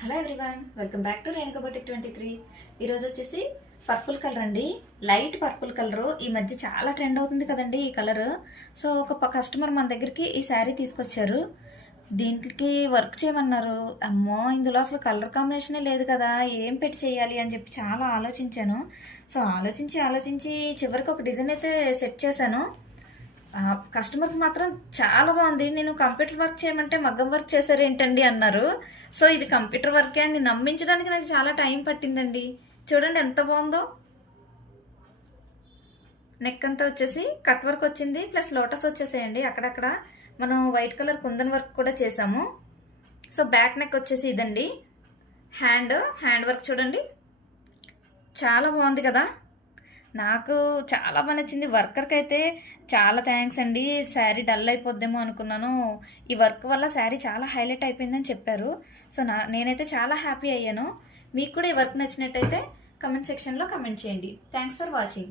Hello everyone, welcome back to Renuka boutique 23. ఈరోజు వచ్చేసి purple colour అండి. లైట్ పర్పుల్ కలరు ఈ మధ్య చాలా ట్రెండ్ అవుతుంది కదండి ఈ కలర్. సో ఒక కస్టమర్ మన దగ్గరికి ఈ శారీ తీసుకొచ్చారు. దీంట్కి వర్క్ చేయమన్నారు. అమ్మో, ఇందులో అసలు కలర్ కాంబినేషనే లేదు కదా, ఏం పెట్టి చేయాలి అని చెప్పి చాలా ఆలోచించాను. సో ఆలోచించి చివరికి ఒక డిజైన్ అయితే సెట్ చేశాను. కస్టమర్కి మాత్రం చాలా బాగుంది. నేను కంప్యూటర్ వర్క్ చేయమంటే మగ్గం వర్క్ చేశారేంటండి అన్నారు. సో ఇది కంప్యూటర్ వర్కే అండి. నమ్మించడానికి నాకు చాలా టైం పట్టిందండి. చూడండి ఎంత బాగుందో. నెక్ అంతా వచ్చేసి కట్ వర్క్ వచ్చింది, ప్లస్ లోటస్ వచ్చేసేయండి. అక్కడక్కడ మనం వైట్ కలర్ కుందన్ వర్క్ కూడా చేసాము. సో బ్యాక్ నెక్ వచ్చేసి ఇదండి. హ్యాండ్ వర్క్ చూడండి, చాలా బాగుంది కదా. నాకు చాలా బాగా నచ్చింది. వర్కర్కి అయితే చాలా థ్యాంక్స్ అండి. శారీ డల్ అయిపోద్దేమో అనుకున్నాను. ఈ వర్క్ వల్ల శారీ చాలా హైలైట్ అయిపోయిందని చెప్పారు. సో నేనైతే చాలా హ్యాపీ అయ్యాను. మీకు కూడా ఈ వర్క్ నచ్చినట్టయితే కమెంట్ సెక్షన్లో కమెంట్ చేయండి. Thanks for watching.